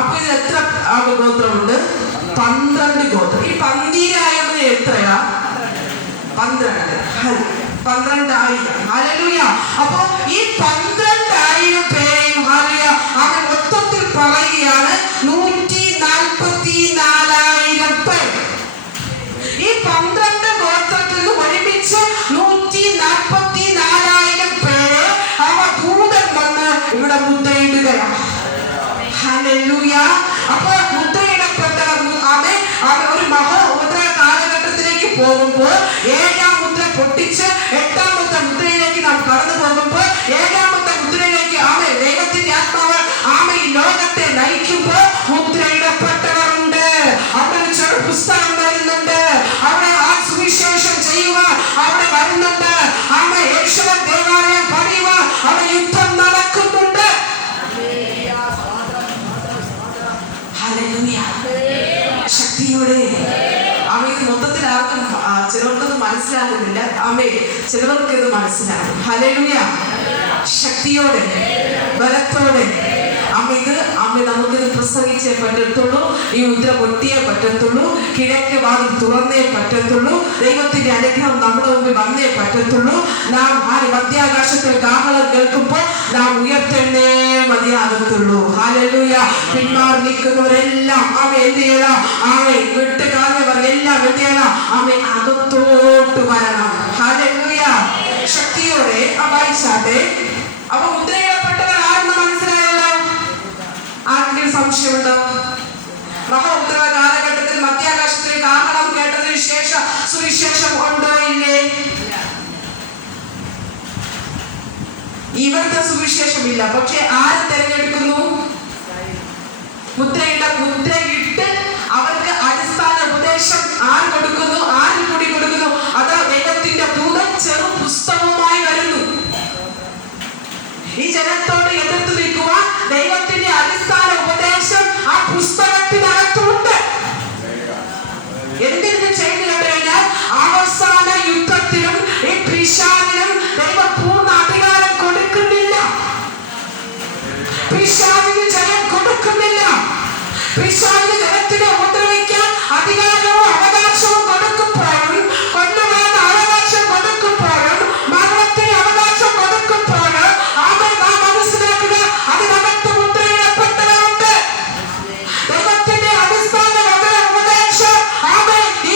അപ്പൊ ഇത് എത്ര ഗോത്രമുണ്ട്? 12 ഗോത്രം. ഈ 12,000 എത്രയാ? 12,000. ഹല്ലേലൂയ. അപ്പൊ ഈ 12,000 പേരെയും അവൻ മൊത്തത്തിൽ പറയുകയാണ് 144,000 പേർ. ഈ 12 ഗോത്രത്തിൽ നിന്ന് ഒരുമിച്ച് 144,000 പേര് അവ ദൂതൻ വന്ന് ഇവിടെ മുദ്രയിടുകയാണ്. ഹല്ലേലൂയ. അപ്പൊ മുദ്രയിടപ്പെട്ട ഒരു മഹാമുദ്ര കാലഘട്ടത്തിലേക്ക് പോകുമ്പോൾ 7ാം മുദ്ര പൊട്ടിച്ച് 8ാമത്തെ മുദ്രയിലേക്ക് നാം കടന്നു പോകുമ്പോൾ 7ാമത്തെ മുദ്രയിലേക്ക് ദൈവത്തിന്റെ ആത്മാവ് ഈ ലോകത്തെ നയിക്കുമ്പോൾ മുദ്രയിടപ്പെട്ടവരുണ്ട്. അവിടെ ഒരു ചെറു പുസ്തകം വരുന്നുണ്ട്. അവിടെ ആ സുവിശേഷം ചെയ്യുക അവിടെ വരുന്നുണ്ട്. യേശുവൻ ദേവാലയം പണിയുക അവിടെ യുദ്ധം നടക്കുന്നുണ്ട്. ഹല്ലേലൂയ. ശക്തിയോടെ ഇത് മൊത്തത്തിൽ ആർക്കും ചിലർക്കൊന്നും മനസ്സിലാകുന്നില്ല. ചിലവർക്ക് ഇത് മനസ്സിലാകും. ഹല്ലേലൂയ. ശക്തിയോടെ ബലത്തോടെ നമുക്കിത് പ്രസംഗിച്ചേ പറ്റത്തുള്ളൂ. ഈ മുദ്ര പൊട്ടിയേ പറ്റത്തുള്ളൂ. കിഴക്ക് വാതിൽ തുറന്നേ പറ്റത്തുള്ളൂ. ദൈവത്തിന്റെ അനുഗ്രഹം നമ്മുടെ മുമ്പിൽ വന്നേ പറ്റത്തുള്ളൂ. നാം മധ്യാകാശത്തിൽ കാഹളം കേൾക്കുമ്പോൾ നാം ഉയർത്തന്നെ മതിയാകത്തുള്ളൂ. ഹല്ലേലൂയ. പിന്മാറി നിൽക്കുന്നവരെല്ലാം എന്ത് ചെയ്യണം? വിട്ടുകാലവരെല്ലാം എന്ത് ചെയ്യണം? അകത്തോട്ട് വരണം. ഹല്ലേലൂയ. ശക്തിയോടെ വായിച്ചാട്ടെ. അപ്പൊ മുദ്രയിടപ്പെട്ടവർ ആരെന്ന് മനസ്സിലായല്ലോ? ആർക്കെങ്കിലും സംശയമുണ്ടോ? മഹാമുദ്ര കാലഘട്ടത്തിൽ മധ്യാകാശത്തിൽ കാഹളം കേട്ടതിന് ശേഷം സുവിശേഷം ഉണ്ടോ? ഇല്ലേ? ഇവരുടെ സുവിശേഷമില്ല. പക്ഷെ ആര് തിരഞ്ഞെടുക്കുന്നു? മുദ്രയിട്ട് അവർക്ക് അടിസ്ഥാന ഉപദേശം ആര് കൊടുക്കുന്നു? ആര് കൂടി കൊടുക്കുന്നു? അത് ദൈവത്തിന്റെ ദൂതൻ ചെറു പുസ്തകവുമായി വരുന്നു. ഈ ജനത്തോട് എതിർത്ത് നിൽക്കുക. ദൈവത്തിന്റെ അടിസ്ഥാന ഉപദേശം ആ പുസ്തകത്തിനകത്തുണ്ട്. എന്തിനു ചെയ്തു കഴിഞ്ഞാൽ അവസാന യുദ്ധത്തിലും ഈ പിശാചിനും ദൈവം പൂർണ്ണ അധികാരം കൊടുക്കുന്നില്ല. പിശാചിന് ജനം കൊടുക്കുന്നില്ല. പിശാചിന് ജനത്തിനെ ഉപദ്രവിക്കാൻ അധികാരവും അവകാശവും കൊടുക്കുമ്പോഴും, കൊല്ലുവാൻ അവകാശം കൊടുക്കുമ്പോഴും, മരണത്തിന് അവകാശം കൊടുക്കുമ്പോഴും നാം മനസ്സിലാക്കുക അതിനകത്ത് മുദ്രയിടപ്പെട്ടവരുണ്ട്. ദൈവത്തിന്റെ അടിസ്ഥാന ഉപദേശം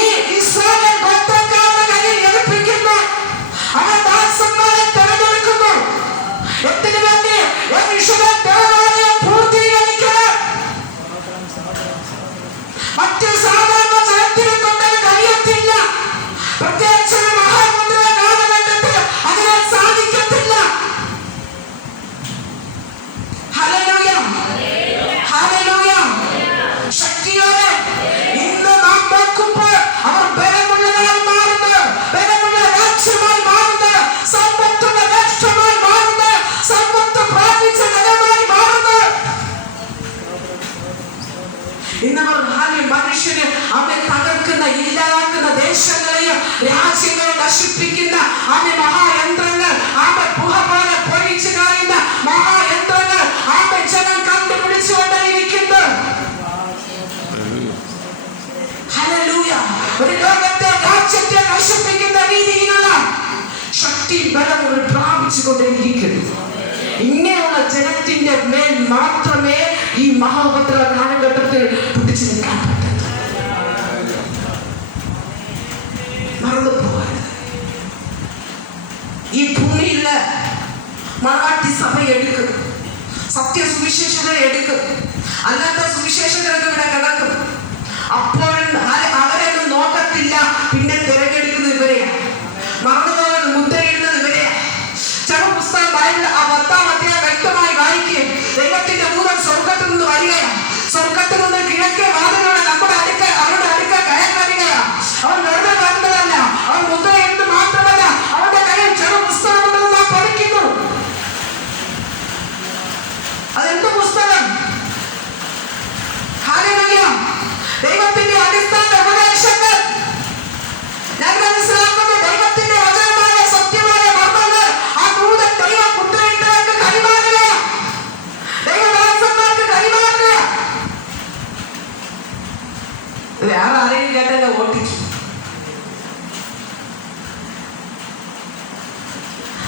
ഈ ഇസ്രായേൽ ഗോത്രക്കാരുടെ കയ്യിൽ ഏൽപ്പിക്കുന്നു. അവർ ദാസന്മാരെ തെരഞ്ഞെടുക്കുന്നു. എന്തിനു വേണ്ടി? ദേവാലയം പൂർത്തീകരിക്കണം. മറ്റു സാധാരണ ജനത്തിനെ കൊണ്ടത് കഴിയത്തില്ല. പ്രത്യേകിച്ച് മഹാമുദ്ര കാലഘട്ടത്തിൽ അതിനെ സാധിക്കത്തില്ല. ഹല്ലേലൂയ. ഹല്ലേലൂയ. ശക്തിയോടെ ഇന്ന് നാം നോക്കുമ്പോൾ അവർ ബലമുള്ളവരായി മാറുന്നു. ബലമുള്ള രാജ്യമായി മാറുന്നു. സമ്പത്തുള്ള രാഷ്ട്രമായി മാറുന്നു. സമ്പത്ത് പ്രാപിച്ച ജനമായി മാറുന്നു. ഇന്നവർ മനുഷ്യന് തകർക്കുന്ന, ഇല്ലാതാക്കുന്ന ദേശങ്ങളെയും രാജ്യങ്ങളെ നശിപ്പിക്കുന്ന മഹായന്ത്രങ്ങൾ, പുക പോലെ പൊഴിച്ചു കളയുന്ന മഹായന്ത്രങ്ങൾ ജനം കണ്ടുപിടിച്ചുകൊണ്ടേയിരിക്കുന്നു. ഹല്ലേലൂയ. ഒരു ലോകത്തെ രാജ്യത്തെ നശിപ്പിക്കുന്ന രീതിയിലുള്ള ശക്തി ബലങ്ങൾ പ്രാപിച്ചുകൊണ്ടേയിരിക്കുന്നു. ഇങ്ങനെയുള്ള ജനത്തിന്റെ മേൽ മാത്രമേ ഈ മഹാപത്ര കാലഘട്ടത്തിൽ പിടിച്ചു നിൽക്കാൻ പറ്റൂ. മറന്നുപോകരുത്. ഈ ഭൂമിയില് മറാഠി സഭ എടുക്കും, സത്യസുവിശേഷകരെ എടുക്കും, അല്ലാത്ത സുവിശേഷകരൊക്കെ ഇവിടെ കിടക്കും. അപ്പോൾ അവരൊന്നും നോക്കത്തില്ല. പിന്നെ തിരഞ്ഞെടുക്കുന്നത് ഇവരെയാണ്. മറന്നുപോകാൻ മുദ്രയിടുന്നത് ഇവരെയാണ്. ചെറുപുസ്തകം ബൈബിൾ 10-ാം അധ്യായം വ്യക്തമായി വായിക്കുകയും ദൈവത്തിന്റെ ദൂതൻ സ്വർഗത്തിൽ നിന്ന് വരികയാണ്. സ്വർഗത്തിൽ നിന്ന് കിഴക്കേ വാതിലൂടെ അവരുടെ അടുക്ക കയറി വരികയാണ്. അവർ വെറുതെ വരുന്നതല്ല, അവർ മുദ്രയിട്ട് മാത്രമല്ല, അവരുടെ കയ്യിൽ ചെറുപുസ്തകമുണ്ടെന്ന് നാം പഠിക്കുന്നു. അതെന്ത് പുസ്തകം? ഹല്ലേലൂയ. ദൈവത്തിന്റെ അടിസ്ഥാന ഉപദേശങ്ങൾ. ഞാൻ മനസ്സിലാക്കുന്ന ദൈവത്തിന്റെ വചനമായ സത്യമായ മർമ്മങ്ങൾ ആ ദൂതൻ ദൈവം മുദ്രയിട്ടവർക്ക് കൈമാറുക, ദൈവദാസന്മാർക്ക് കൈമാറുക. വേറെ ആരെയും കേട്ടല്ല ഓട്ടിക്കും.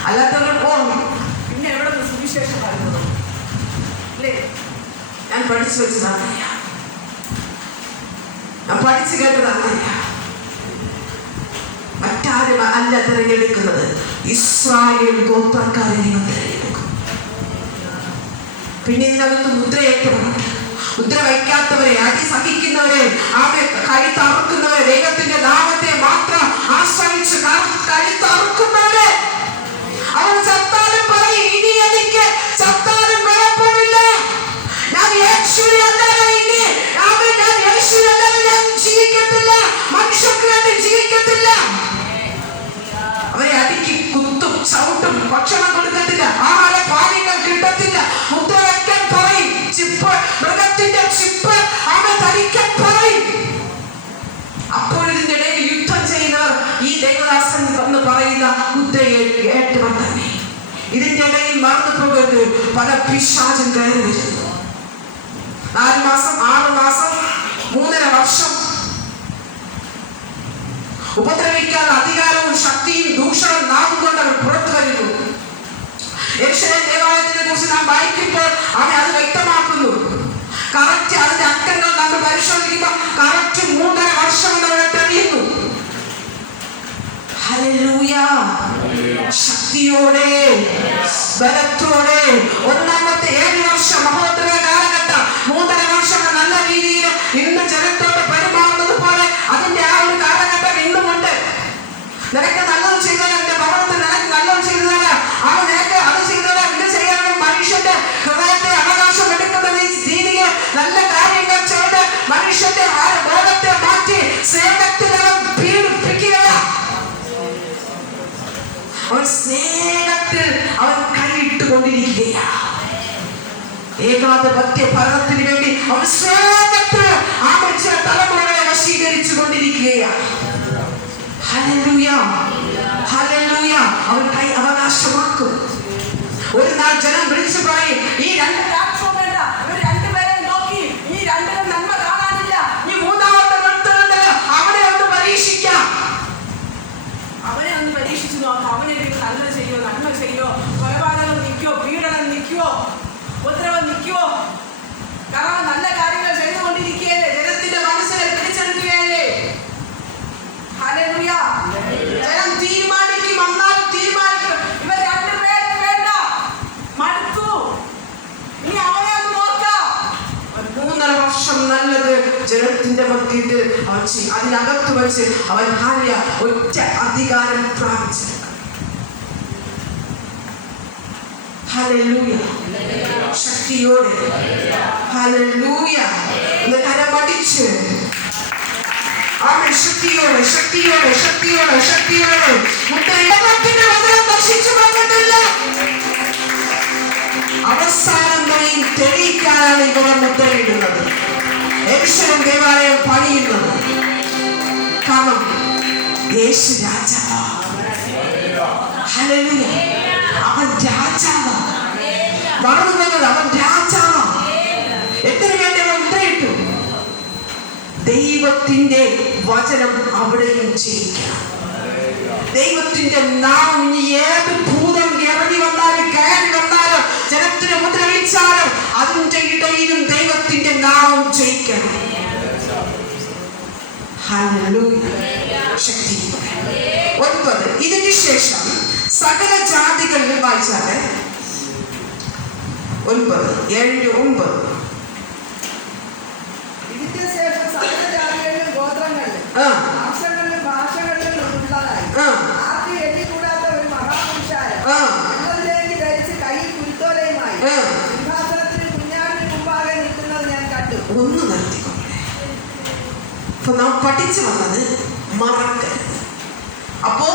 അല്ലാത്തവർ പോകും. പിന്നെ എവിടെ സുവിശേഷം പറയുന്നത് അല്ലേ? ഞാൻ പഠിച്ചു വെച്ചത് അങ്ങനെയാ, ഞാൻ പഠിച്ചു കേട്ടത് അങ്ങനെയാ. മറ്റാരും അല്ല തിരഞ്ഞെടുക്കുന്നത്, ഇസ്രായേൽ ഗോത്രക്കാരെ നിങ്ങൾ തിരഞ്ഞെടുക്കും. പിന്നെ ഇതിനകത്ത് മുദ്രയേറ്റവരുണ്ട്. മുദ്ര വയ്ക്കാത്തവരെ, അടി സഹിക്കുന്നവരെ, കഴുത്തറുക്കുന്നവരെ, ദൈവത്തിന്റെ നാമത്തെ മാത്രം ആശ്രയിച്ച് കഴുത്തറുക്കുന്നവരെ, അവർ ചത്താലും പറയും ഇനി എനിക്ക് ചത്താലും കുഴപ്പമില്ല, ഞാൻ യേശുവിനെ അല്ലാതെ ഇനി ഞാൻ യേശുവിനെ അല്ലാതെ ഞാൻ ജീവിക്കത്തില്ല, മനുഷ്യർക്ക് വേണ്ടി ജീവിക്കത്തില്ല. അവരെ അടിക്ക് കുത്തും ചവിട്ടും, ഭക്ഷണം കൊടുക്കത്തില്ല, ആഹാര പാനീയങ്ങൾ കിട്ടത്തില്ല, മുദ്ര വയ്ക്കാൻ പറയും, ചിപ്പ് മൃഗത്തിന്റെ ചിപ്പ് അവനെ ധരിക്കാൻ പറയും. അപ്പോൾ ഇതിന്റെ ഇടയിൽ യുദ്ധം ചെയ്യുന്നവർ ഈ ദൈവദാസൻ എന്ന് പറയുന്ന മുദ്രയെ ഏറ്റവർ തന്നെ. ഇതിന്റെ ഇടയിൽ മറന്നു പോകരുത്, പല പിശാചും കയറി വരുന്നു. 4 മാസം 6 മാസം 3.5 വർഷം ഉപദ്രവിക്കാൻ അധികാരവും ശക്തിയും ദൂഷണം നാവും കൊണ്ട് അവർ പുറത്തു വരുന്നു. യെരൂശലേം ദേവാലയത്തിനെ കുറിച്ച് നാം വായിക്കുമ്പോൾ അവൻ അത് വ്യക്തമാക്കുന്നു. കറക്റ്റ് അതിന്റെ അക്കങ്ങൾ നമ്മൾ പരിശോധിക്കുമ്പോൾ കറക്റ്റ് 3.5 വർഷം എന്നവരെ തെളിയുന്നു. ഹല്ലേലൂയ. ശക്തിയോടെ ബലത്തോടെ ഒന്നാമത്തെ 7 വർഷം മഹോത്തര കാലഘട്ടം, 3.5 വർഷം നല്ല രീതിയിൽ ഇന്ന് ജനത്തോട് പെരുമാറുന്നത് പോലെ അതിന്റെ ആ ഒരു കാലഘട്ടം ഇന്നുമുണ്ട്. നിനക്ക് നല്ലത് ചെയ്താൽ എന്റെ ഭവനത്തിൽ നിനക്ക് നല്ലത് ചെയ്തതല്ല, അവൻ നിനക്ക് അത് ചെയ്തത് ഇത് ചെയ്യാനും മനുഷ്യന്റെ ഹൃദയത്തെ അവകാശം എടുക്കുന്ന രീതിയിൽ നല്ല കാര്യങ്ങൾ ചെയ്ത് മനുഷ്യന്റെ ബോധത്തെ മാറ്റി സ്നേഹത്തിൽ അവൻ പീഡിപ്പിക്കുകയാണ്. അവൻ സ്നേഹത്തിൽ അവൻ കൈയിട്ടുകൊണ്ടിരിക്കുകയാണ്. ഏകാധിപത്യ ഭരണത്തിന് വേണ്ടി അവൻ സ്നേഹത്തിൽ ആ മനുഷ്യ തലമുറയെ വശീകരിച്ചു കൊണ്ടിരിക്കുകയാണ്. Hallelujah, hallelujah. അവൻ കൈ അവകാശമാക്കും. ഒരു നാൾ ജനം വിളിച്ചു പറയും, ഈ 2 രാഷ്ട്രം വേണ്ട, ഇവർ 2 പേരെ നോക്കി ഈ 2 നന്മ കാണാനില്ല, ഈ 3-ാമത്തെ നിർത്തുന്നുണ്ടല്ലോ, അവനെ ഒന്ന് പരീക്ഷിക്കാം, അവനെ ഒന്ന് പരീക്ഷിച്ചു നോക്കാം, അവനെ നല്ലത് ചെയ്യോ, നന്മ ചെയ്യോ, കൊലപാതകം നിൽക്കോ, പീഡനം നിൽക്കുവോ, ഉപദ്രവം നിൽക്കുവോ? കാരണം നല്ല കാര്യങ്ങൾ ചെയ്തുകൊണ്ടിരിക്കുകയല്ലേ, ജനത്തിന്റെ മനസ്സിനെ പിടിച്ചെടുക്കുകയല്ലേ. ഹല്ലേലൂയ. ജനം തീരുമാനിക്കും, അന്നാലും തീരുമാനിക്കും, ഇവർ 2 പേര് വേണ്ട, മടുത്തു, ഇനി അവനെ ഒന്ന് നോക്കാം. 3.5 വർഷം നല്ലത് ജനത്തിന്റെ മധ്യത്തിൽ അവൻ ചെയ്യും. അതിനകത്ത് വെച്ച് അവൻ ഭാര്യ ഒറ്റ അധികാരം പ്രാപിച്ചെടുക്കും. ഹല്ലേലൂയ. ശക്തിയോടെ ഹല്ലേലൂയ എന്ന് കരമടിച്ച് അവൻ ശക്തിയോടെ ശക്തിയോടെ ശക്തിയോടെ ശക്തിയോടെ മുദ്രയുടെ വചനം നശിച്ചു പോകുന്നില്ല. അവസാനം വരെയും തെളിയിക്കാനാണ് ഇവരെ മുദ്രയിടുന്നത്, യെരൂശലേം ദേവാലയം പണിയുന്നത്. കാരണം യേശു രാജാവാണ്. ഹല്ലേലൂയ. അവൻ രാജാവാണ്. മറന്നുപോകുന്നത്, അവൻ രാജാവാണ്. എത്ര വേണ്ടി അവൻ മുദ്രയിട്ടു? ദൈവത്തിന്റെ വചനം അവിടെയും ചെയ്യിക്കണം. ദൈവത്തിന്റെ നാമം ഇനി ഏത് ഭൂതം ഇറങ്ങി വന്നാലും കയറി വന്നാലും ജനത്തിന് മുദ്രവിച്ചാലും അതിന്റെ ഇടയിലും ദൈവത്തിന്റെ നാമം ജയിക്കണം. ഹല്ലേലൂയ. ശക്തി. 9. ഇതിന് ശേഷം സകല ജാതികളിലും വായിച്ചാല് 9, 7-9. ഇതിന്റെ ശേഷം സകല ജാതികളിലും ഗോത്രങ്ങളിലും വംശങ്ങളിലും ഭാഷകളിലും ഉള്ളതായി ആർക്കും എണ്ണിക്കൂടാത്ത ഒരു മഹാപുരുഷായ നല്ലതിലേക്ക് ധരിച്ച് കയ്യിൽ കുരുത്തോലയുമായി സിംഹാസനത്തിന് കുഞ്ഞാടിന് മുമ്പാകെ നിൽക്കുന്നത് ഞാൻ കണ്ടു. ഒന്ന് നിർത്തിക്കൊണ്ടേ. അപ്പൊ നാം പഠിച്ചു വന്നത് മറക്കരുത്. അപ്പോ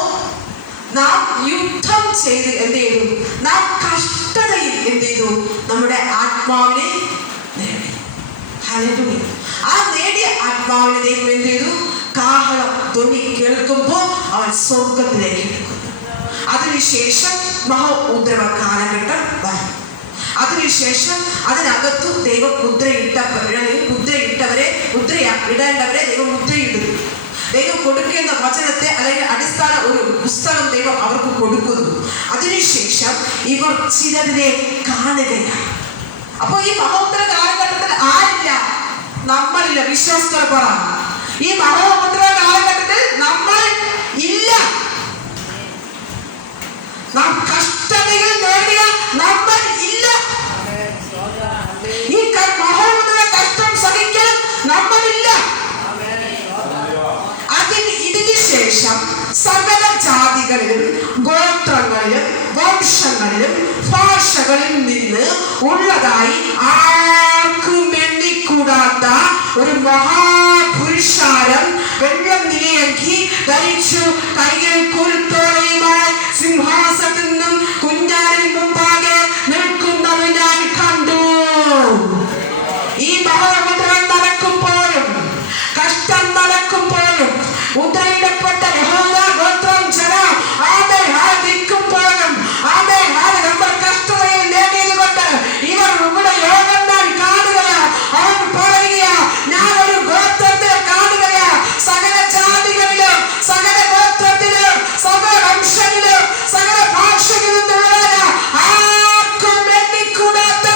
നാം യുദ്ധം ചെയ്ത് എന്ത് ചെയ്തു? നാം കഷ്ടതയിൽ എന്ത് ചെയ്തു? നമ്മുടെ ആത്മാവിനെ നേടി. ഹല്ലേലൂയ. ആ നേടിയ ആത്മാവിനെ ദൈവം എന്ത് ചെയ്തു? കാഹളം ധ്വനി കേൾക്കുമ്പോൾ അവൻ സ്വർഗത്തിലേക്ക് എടുക്കുന്നു. അതിനുശേഷം മഹോദ്രവ കാലഘട്ടം വരും. അതിനുശേഷം അതിനകത്തു ദൈവം മുദ്രയിട്ടവരെ മുദ്രയാക്കി ഇടേണ്ടവരെ ദൈവം മുദ്രയിടുന്നു. ദൈവം കൊടുക്കുന്ന വചനത്തെ അല്ലെങ്കിൽ അടിസ്ഥാന ഒരു പുസ്തകം ദൈവം അവർക്ക് കൊടുക്കുന്നു. അതിനുശേഷം ഇവർ ചിലതിനെ കാണുകയാണ്. അപ്പൊ ഈ മഹോത്തര കാലഘട്ടത്തിൽ ആരില്ല? നമ്മളില്ല. വിശ്വാസത്തോടെ പറ, ഈ മഹോത്തര കാലഘട്ടത്തിൽ നമ്മൾ ഇല്ല. നാം കഷ്ടതകൾ നേടിയ നമ്മൾ ഇല്ല. ഈ മഹോത്തര കഷ്ടം സഹിക്കാൻ നമ്മളില്ല. ഇതിന് ശേഷം സകല ജാതികളിലും ഗോത്രങ്ങളിലും വംശങ്ങളിലും ഭാഷകളിൽ നിന്ന് ഉള്ളതായി ആർക്കും എണ്ണിക്കൂടാത്ത ഒരു മഹാപുരുഷാരം വെള്ളം നിലയങ്കി ധരിച്ചു കയ്യിൽ കുരുത്തോലയുമായി സിംഹാസനത്തിൽ നിന്നും കുഞ്ഞാലിന് മുമ്പാകെ നിൽക്കുന്നവൻ ഞാൻ കണ്ടു. ഈ മഹാമുദ്രം നടക്കുമ്പോഴും കഷ്ടം നടക്കുമ്പോഴും മുദ്രയിടപ്പെട്ട യഹോവ ഗോത്രം ജനം ആദിക്കുമ്പോഴും നമ്മൾ കഷ്ടതയിൽ നേടിയത് കൊണ്ട് ഇവർ ഇവിടെ യോഗം ഞാൻ കാണുകയാ. അവൻ പറയുകയാ, ഞാൻ ഒരു ഗോത്രത്തെ കാണുകയാ. സകല ജാതികളിലും സകല ഗോത്രത്തിലും സകല വംശങ്ങളിലും സകല ഭാഷകളിലും ആർക്കും എണ്ണിക്കൂടാത്ത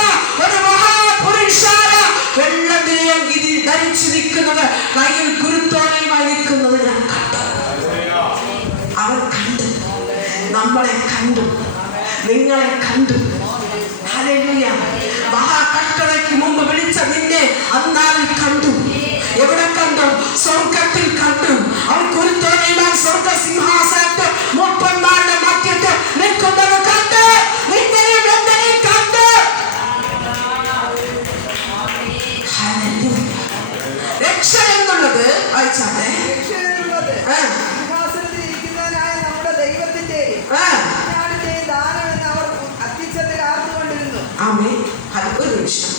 ഒരു മഹാപുരുഷാര വെള്ളനിലയം ഇത് ധരിച്ചു നിൽക്കുന്നത്, കയ്യിൽ കുരുത്തോലയുമായി നിൽക്കുന്നത് ഞാൻ കണ്ടു. അവൻ കണ്ടു, നമ്മളെ കണ്ടു, നിങ്ങളെ കണ്ടു. ഹല്ലേലൂയ. മഹാകഷ്ടതയ്ക്ക് മുമ്പ് വിളിച്ച നിന്നെ അന്നാളിൽ കണ്ടു. എവിടെ കണ്ടു? സ്വർഗത്തിൽ കണ്ടു. അവൻ കുരുത്തോലയുമായി സ്വർഗ സിംഹാസനത്തിൽ മൂപ്പന്മാരുടെ മധ്യത്തിൽ നിൽക്കുന്നത് കണ്ട്, നിന്നെയും എന്നെയും കണ്ട്. രക്ഷ എന്നുള്ളത് വായിച്ചാട്ടെ. സിംഹാസനത്തിൽ ഇരിക്കുന്നവനായ നമ്മുടെ ദൈവത്തിന്റെയും ദാനം എന്ന് അവർ അത്യുച്ചത്തിൽ ആർത്തുകൊണ്ടിരുന്നു. ഒരു നിമിഷം,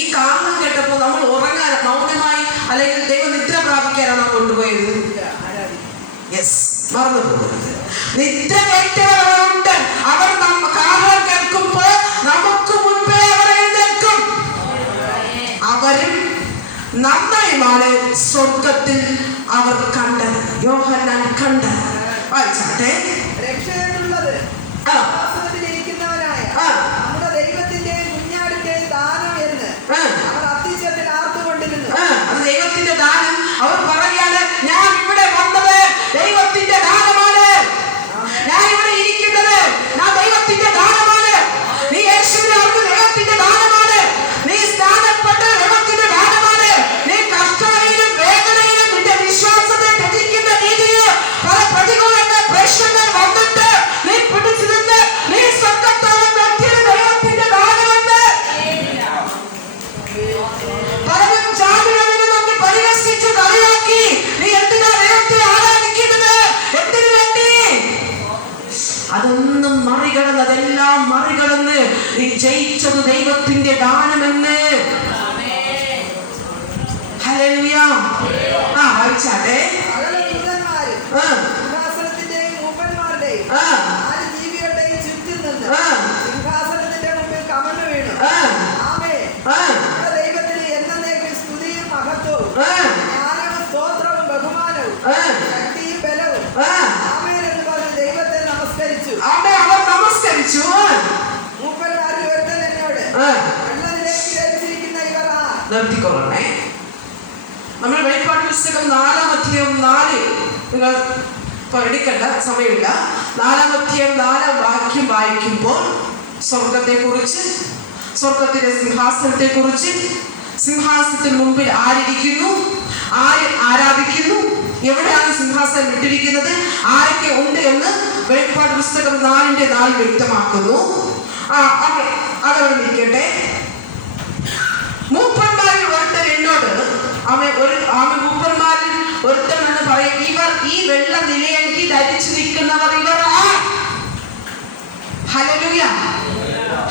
ഈ കാരണം കേട്ടപ്പോ നമ്മൾ ഉറങ്ങാൻ മൗനമായി അല്ലെങ്കിൽ ദൈവം നിദ്ര പ്രാപിക്കാനാണ് കൊണ്ടുപോയത്? യെസ്, മറന്നു പോകുന്നത്. നിദ്ര കേട്ടവരുണ്ട്. അവർ കാരണം കേൾക്കുമ്പോൾ നമുക്ക് മുൻപേ അവർ എഴുന്നേൽക്കും. അവരും നന്നായിമാണ് സ്വർഗത്തിൽ അവർ കണ്ടത്. യോഹന്നാൻ കണ്ടത്. വായിച്ചാട്ടെ. രക്ഷയുള്ളത് സിംഹാസനത്തിലിരിക്കുന്നവനായ നമ്മുടെ ദൈവത്തിന്റെയും കുഞ്ഞാടിന്റെയും ദാനം എന്ന് അവർ അത്യുച്ചത്തിൽ ആർത്തുകൊണ്ടിരുന്നു. അത് ദൈവത്തിന്റെ ദാനം. അവർ പറയാണ്, ഞാൻ ഇവിടെ വന്നത് ദൈവത്തിന്റെ ദാനമാണ്. ഞാൻ ഇവിടെ ഇരിക്കുന്നത് ഞാൻ ദൈവത്തിന്റെ ദാനമാണ്. നീ യേശുവിനെ അറിഞ്ഞ ദൈവത്തിന്റെ ദാനമാണ്. നീ സ്ഥാനപ്പെട്ട ദൈവത്തിന്റെ ദാനമാണ്. നീ കഷ്ടതയിലും വേദനയിലും നിന്റെ വിശ്വാസത്തെ തെറ്റിക്കുന്ന രീതിയിൽ പല പ്രതികൂലങ്ങൾ പ്രശ്നങ്ങൾ വന്നിട്ട് നീ പിടിച്ചു നിന്ന് നീ സ്വർഗ്ഗത്തോളം എത്തിയത് ദൈവത്തിന്റെ ദാനമുണ്ട്. പലരും ജാതികളിലും നമ്മെ പരിഹസിച്ചു കളിയാക്കി. നീ എന്തിനാ ദൈവത്തെ ആരാധിക്കുന്നത്? എന്തിനു വേണ്ടി? അതൊന്നും മറികടന്നതെല്ലാം മറികടന്ന് നീ ജയിച്ചത് ദൈവത്തിന്റെ ദാനമെന്ന്. ഹല്ലേലൂയ. വായിച്ചാട്ടെ. സിംഹാസനത്തിന്റെയും മൂപ്പന്മാരുടെയും നാല് ജീവികളുടെയും ചുറ്റും നിന്ന് സിംഹാസനത്തിന്റെ മുമ്പിൽ കമഴ്ന്നു വീണു. നമ്മുടെ ദൈവത്തിന് എന്നേക്കും സ്തുതിയും മഹത്വവും ജ്ഞാനവും സ്തോത്രവും ബഹുമാനവും ശക്തിയും ബലവും ആമേൻ എന്ന് പറഞ്ഞ് ദൈവത്തെ നമസ്കരിച്ചു. അവർ നമസ്കരിച്ചു. മൂപ്പന്മാരിൽ ഒരുത്തൻ എന്നോട്, വെള്ളത്തിലേക്ക് ധരിച്ചിരിക്കുന്ന ഇവർ നിർത്തിക്കൊള്ളണേ. നമ്മൾ വെളിപ്പാട് പുസ്തകം 4-ാം അധ്യായം 4 നിങ്ങൾ എടുക്കേണ്ട സമയമില്ല. 4-ാം അധ്യായം 4-ാം വാക്യം വായിക്കുമ്പോൾ സ്വർഗത്തെ കുറിച്ച്, സ്വർഗത്തിന്റെ സിംഹാസനത്തെ കുറിച്ച്, സിംഹാസനത്തിന് മുമ്പിൽ ആരിയ്ക്കുന്നു, ആര് ആരാധിക്കുന്നു, എവിടെയാണ് സിംഹാസനം ഇട്ടിരിക്കുന്നത്, ആരൊക്കെ ഉണ്ട് എന്ന് വെളിപ്പാട് പുസ്തകം 4:4 വ്യക്തമാക്കുന്നു. അതവിടെ നിൽക്കട്ടെ. മൂപ്പന്മാരിൽ ഒരുത്തൻ എന്നോട്, മൂപ്പന്മാരിൽ ഒരുത്തൻ എന്ന് പറയും, ഇവർ ഈ വെള്ള നിലയങ്കി ധരിച്ചു നിൽക്കുന്നവർ ഇവർ ഹല്ലേലൂയ,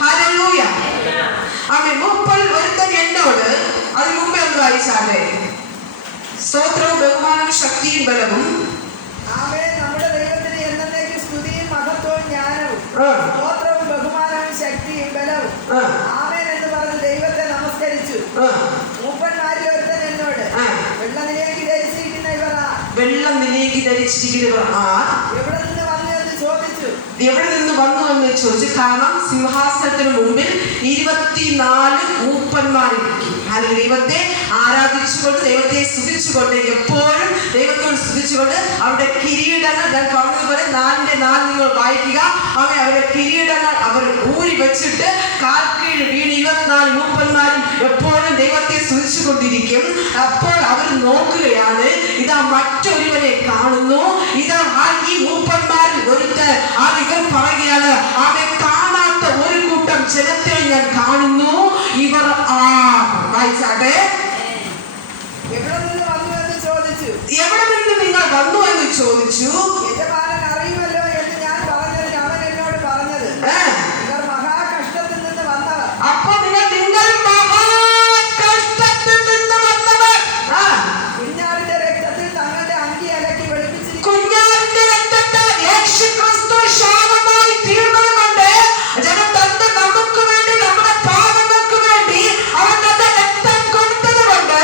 ഹല്ലേലൂയ. മൂപ്പരിൽ ഒരുത്തൻ എന്നോട്, അതിന് മുമ്പേ ഒന്ന് വായിച്ചാലേ. സ്തോത്രവും ബഹുമാനവും ശക്തിയും ബലവും നമ്മുടെ ദൈവത്തിന് എന്നേക്കും സ്തുതിയും മഹത്വവും ജ്ഞാനവും സ്തോത്രവും ബഹുമാനവും ശക്തിയും ബലവും ആമേൻ എന്ന് പറഞ്ഞ് ദൈവത്തെ നമസ്കരിച്ചു. മൂപ്പന്മാരിൽ ഒരുത്തൻ എന്നോട്, വെള്ളം നിലയ്ക്ക് ധരിച്ചിരിക്കുന്നവർ ആർ? എവിടെ നിന്ന് വന്നു എന്ന് ചോദിച്ചു. കാരണം സിംഹാസനത്തിന് മുമ്പിൽ 24 മൂപ്പന്മാരിരിക്കും. അല്ലെങ്കിൽ ദൈവത്തെ ആരാധിച്ചുകൊണ്ട്, ദൈവത്തെ സ്തുതിച്ചുകൊണ്ട്, എപ്പോഴും ദൈവത്തോട് സ്തുതിച്ചുകൊണ്ട് അവരുടെ കിരീടങ്ങൾ, ഞാൻ പറഞ്ഞതുപോലെ 4:4 നിങ്ങൾ വായിക്കുക. അവരുടെ കിരീടങ്ങൾ അവർ ഊരി വെച്ചിട്ട് കാൽക്കീഴ് വീണ് 24 മൂപ്പന്മാരും എപ്പോഴും ദൈവത്തെ സ്തുതിച്ചുകൊണ്ടിരിക്കും. അപ്പോൾ അവർ നോക്കുകയാണ്, ഇതാ മറ്റൊരുവനെ കാണുന്നു, ഇതാ ഈ മൂപ്പന്മാരിൽ ഒരുത്തൻ. ഇവർ പറയുകയാണ്, അവൻ കാണാത്ത ഒരു കൂട്ടം ജനത്തെ ഞാൻ കാണുന്നു, ഇവർ വായിച്ചാട്ടെ. എവിടെ നിന്ന് നിങ്ങൾ വന്നു എന്ന് ചോദിച്ചു. അറിയുമല്ലോ എന്ന് ഞാൻ പറഞ്ഞത് അവൻ എന്നോട് പറഞ്ഞത്, മഹാകഷ്ടത്തിൽ നിന്ന് വന്നവർ. അപ്പൊ നിങ്ങൾ മഹാകഷ്ടത്തിൽ നിന്ന് വന്നവർ. കുഞ്ഞാടിന്റെ രക്തത്തിൽ തങ്ങളുടെ അങ്കി അലക്കി വെളുപ്പിച്ചിരിക്കുന്നു. കുഞ്ഞാടിന്റെ രക്തത്തിൽ യേശുക്രിസ്തു ശാപമായി തീർന്നതുകൊണ്ട് ജനം തന്റെ നമുക്ക് വേണ്ടി, നമ്മുടെ പാപങ്ങൾക്ക് വേണ്ടി അവൻ തന്റെ രക്തം കൊടുത്തത് കൊണ്ട്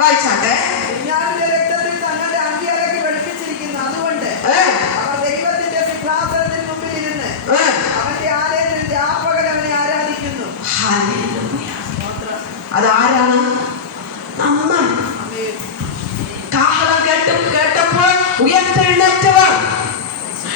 വായിച്ചാട്ടെ. കുഞ്ഞാടിന്റെ രക്തത്തിൽ തങ്ങളുടെ അങ്കി അലക്കി വെളുപ്പിച്ചിരിക്കുന്നു. അതുകൊണ്ട് അവർ ദൈവത്തിന്റെ സിംഹാസനത്തിന് മുമ്പിൽ ഇരുന്ന് അവന്റെ ആലയത്തിൽ രാപ്പകൽ അവനെ ആരാധിക്കുന്നു. അതാരാണ്? നമ്മൾ. കാഹളം കേട്ടപ്പോൾ ഉയർത്തെഴുന്നേറ്റവർ.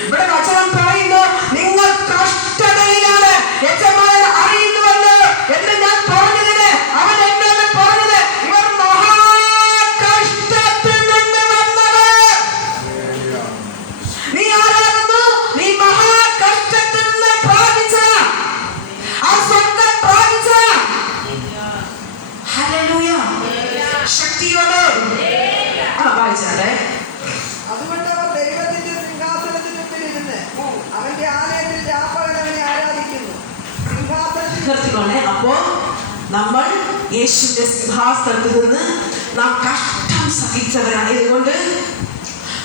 ഇവിടെ വചനം പറയുന്നു, നിങ്ങൾ കഷ്ടതയിലാണ്, യജമാനൻ അറിയുന്നുവല്ലോ എന്ന് ഞാൻ പറഞ്ഞതിന് അവൻ എന്നോട് പറഞ്ഞത്, ഇവർ മഹാകഷ്ടത്തിൽ നിന്ന് വന്നവർ. നീ ആരാകുന്നു? നീ മഹാകഷ്ടത്തിൽ നിന്ന് പ്രാപിച്ച ആ സ്വർഗ്ഗം പ്രാപിച്ച ഹല്ലേലൂയ ശക്തിയോട് വായിച്ചാലേ. അതുകൊണ്ട് അവർ ദൈവത്തിന്റെ സിംഹാസനത്തിന് മുമ്പിൽ ഇരുന്ന് അവന്റെ ആലയത്തിൽ രാപ്പകൽ അവനെ ആരാധിക്കുന്നു. സിംഹാസനത്തിൽ. അപ്പോ നമ്മൾ യേശുവിന്റെ സിംഹാസനത്തിൽ നിന്ന് നാം കഷ്ടം സഹിച്ചവരായതുകൊണ്ട്,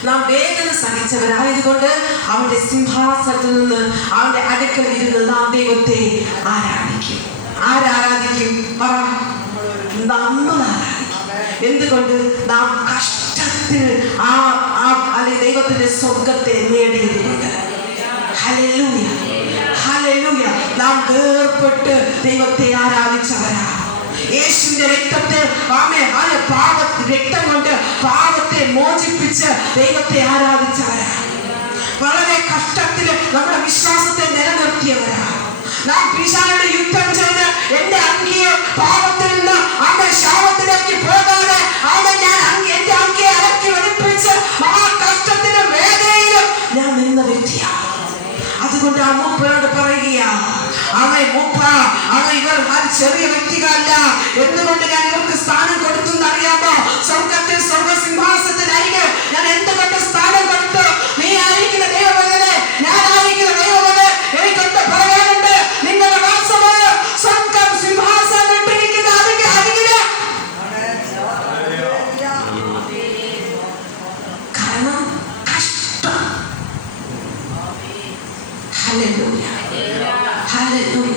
നാം വേദന സഹിച്ചവരായതുകൊണ്ട് അവന്റെ സിംഹാസനത്തിൽ നിന്ന്, അവന്റെ അടുക്കൽ ഇരുന്ന് നാം ദൈവത്തെ ആരാധിക്കും. ആരാധിക്കും? പറ. നമ്മൾ ആരാധിക്കും. എന്തുകൊണ്ട്? നാം കഷ്ടത്തിൽ ദൈവത്തിന്റെ സ്വർഗത്തെ നേടിയതുകൊണ്ട്. Hallelujah, hallelujah. നാം വേർപെട്ട് ദൈവത്തെ ആരാധിച്ചവരാ. യേശുവിന്റെ രക്തത്തെ രക്തം കൊണ്ട് പാപത്തെ മോചിപ്പിച്ച് ദൈവത്തെ ആരാധിച്ചവരാ. വളരെ കഷ്ടത്തിൽ നമ്മുടെ വിശ്വാസത്തെ നിലനിർത്തിയവരാ. നാം പിശാചിനോട് യുദ്ധം ചെയ്ത് എന്റെ അങ്കിയെ പാപത്തിൽ നിന്ന് ശാപത്തിലേക്ക് പോകാതെ ഞാൻ എന്റെ അങ്കിയെ അലക്കി വെളുപ്പിച്ച് മഹാകഷ്ടത്തിലും വേദനയിലും ഞാൻ നിന്ന വ്യക്തിയാണ്. അതുകൊണ്ട് ആ മൂപ്പനോട് പറയുക, ഇവർ ചെറിയ വ്യക്തികളല്ല. എന്തുകൊണ്ട് ഞാൻ ഇവർക്ക് സ്ഥാനം കൊടുത്തു എന്നറിയാമോ? സ്വർഗത്തിൽ സ്വർഗസിംഹാസനത്തിനരികെ ഞാൻ എന്തുകൊണ്ട് സ്ഥാനം കൊടുത്തു? നീ ആയിരിക്കുന്ന ദൈവമകനെ, ഞാൻ ആയിരിക്കുന്ന ദൈവമകനെ എനിക്കൊക്കെ പറയാനുണ്ട്. നിങ്ങളുടെ വാസമായ സ്വർഗം സിംഹാസനം വിട്ടിരിക്കുന്ന അതിന്റെ അരികില്. കാരണം കഷ്ടം. Hallelujah, hallelujah.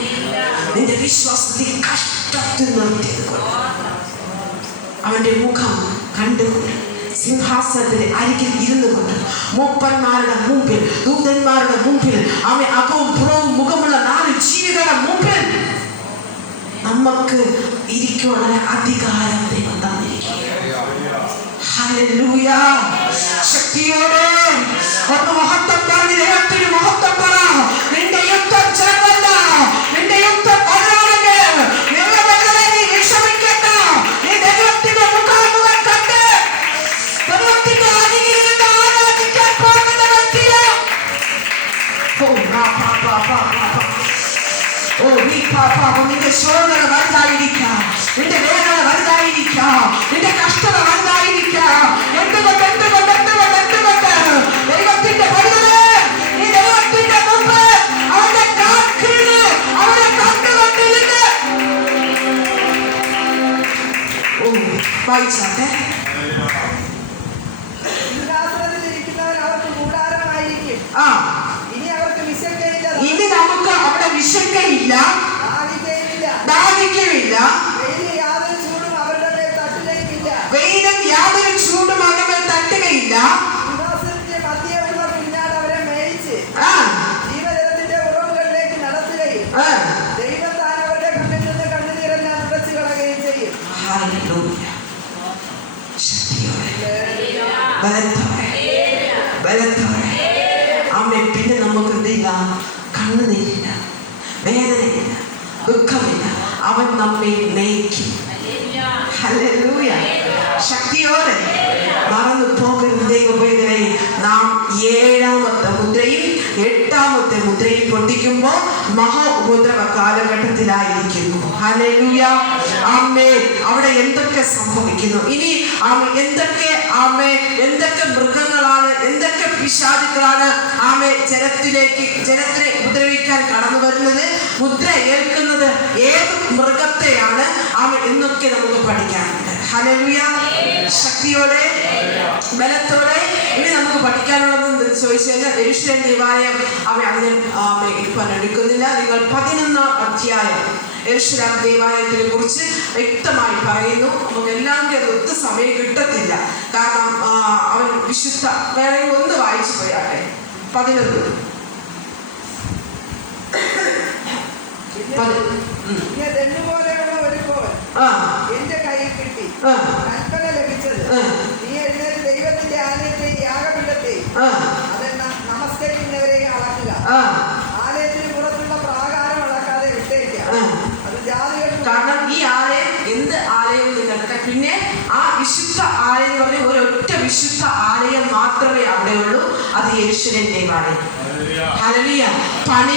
നിന്റെ വിശ്വാസത്തിൽ കഷ്ടത്തിൽ നിർത്തിയത് കൊണ്ട് അവന്റെ മുഖം കണ്ടുകൊണ്ട് സിംഹാസനത്തിന്റെ അരികിൽ ഇരുന്നു കൊണ്ട് മൂപ്പന്മാരുടെ മുമ്പിൽ, ദൂതന്മാരുടെ മുമ്പിൽ, അവൻ അകവും പുറവും മുഖമുള്ള 4 ജീവികളുടെ മുമ്പിൽ നമുക്ക് ഇരിക്കുവാനുള്ള അധികാരം ദൈവം തന്നിരിക്കുന്നു. ഹല്ലേലൂയ. ശക്തിയോടെ ഒന്ന് മഹത്വം പറഞ്ഞ് ദൈവത്തിന് മഹത്വം പറ. നിന്റെ യുദ്ധം ചെറുതല്ല, നിന്റെ യുദ്ധം വലുതാണെങ്കിൽ നീ വിഷമിക്കണ്ട. നീ ദൈവത്തിന്റെ മുഖാമുഖം കണ്ട് ദൈവത്തിന്റെ അരികിൽ ആരാധിക്കാൻ പോകുന്ന വ്യക്തിയെ നിന്റെ ശോധന വലുതായിരിക്കാം, നിന്റെ വേദന വലുതായിരിക്കാം, നിന്റെ കഷ്ടത വലുതായിരിക്കാം. എന്തുകൊണ്ട് എന്തുകൊണ്ട് എന്തുകൊണ്ട് എന്തുകൊണ്ട് ദൈവത്തിന്റെ വലുത് നീ ദൈവത്തിന്റെ മുമ്പ് അവന്റെ കാക്കിന് അവനെ കണ്ടുകൊണ്ടിരുന്ന് വായിച്ചാട്ടെ. സിംഹാസനത്തിലിരിക്കുന്നവൻ അവർക്ക് കൂടാരമായിരിക്കും. ഇനി നമുക്ക് അവിടെ വിശക്കയില്ല, ദാഹിക്കയില്ല, വെയിലും യാതൊരു ചൂടും അവരുടെ അവൻ നമ്മെ നയിക്കും. ഹല്ലേലൂയ. ശക്തിയോടെ മറന്നു പോകരുത് ദൈവവേദനെ. നാം 7ാമത്തെ മുദ്രയും 8ാമത്തെ മുദ്രയും പൊട്ടിക്കുമ്പോൾ മഹാ ഉപദ്രവ കാലഘട്ടത്തിലായിരിക്കുന്നു. ഹല്ലേലൂയ. ആമേൻ. അവിടെ എന്തൊക്കെ സംഭവിക്കുന്നു ഇനി? എന്തൊക്കെ മൃഗങ്ങളാണ്, എന്തൊക്കെ പിശാചുക്കളാണ് ജനത്തിനെ ഉപദ്രവിക്കാൻ കടന്നു വരുന്നത്? മുദ്ര ഏൽക്കുന്നത് ഏത് മൃഗത്തെയാണ് എന്നൊക്കെ നമുക്ക് പഠിക്കാനുണ്ട്. ഹല്ലേലൂയ. ശക്തിയോടെ ബലത്തോടെ ഇനി നമുക്ക് പഠിക്കാനുള്ളതെന്ന് ചോദിച്ചു കഴിഞ്ഞാൽ യെരൂശലേം ദേവാലയം അതിനെ ഇപ്പം എടുക്കുന്നില്ല. നിങ്ങൾ 11ാം അധ്യായം യെരൂശലേം ദേവാലയത്തിനെ കുറിച്ച് വ്യക്തമായി പറയുന്നു. നമുക്ക് എല്ലാം കൂടി ഒത്തു സമയം കിട്ടത്തില്ല. കാരണം അവൻ വിശുദ്ധ വേറെ ഒന്ന് വായിച്ചു പോയാട്ടെ. 11 എന്റെ കയ്യിൽ കിട്ടി. കൽപ്പന ലഭിച്ചത് നീ എഴുന്നേറ്റ് ദൈവത്തിന്റെ ആലയത്തെയും യാഗപീഠത്തെയും അതെന്ന നമസ്കരിക്കുന്നവരെയും അളക്കുക. ആലയത്തിന് പുറത്തുള്ള പ്രാകാരം അളക്കാതെ വിട്ടേക്കാം. അത് ജാതികൾ. കാരണം ഈ ആലയം എന്ത് ആലയം നിങ്ങൾക്ക് പിന്നെ ആ വിശുദ്ധ ആലയം എന്ന് പറഞ്ഞാൽ ഒരൊറ്റ വിശുദ്ധ ആലയം മാത്രമേ അവിടെയുള്ളൂ. അത് യെരൂശലേം ദേവാലയം. ഹല്ലേലൂയ.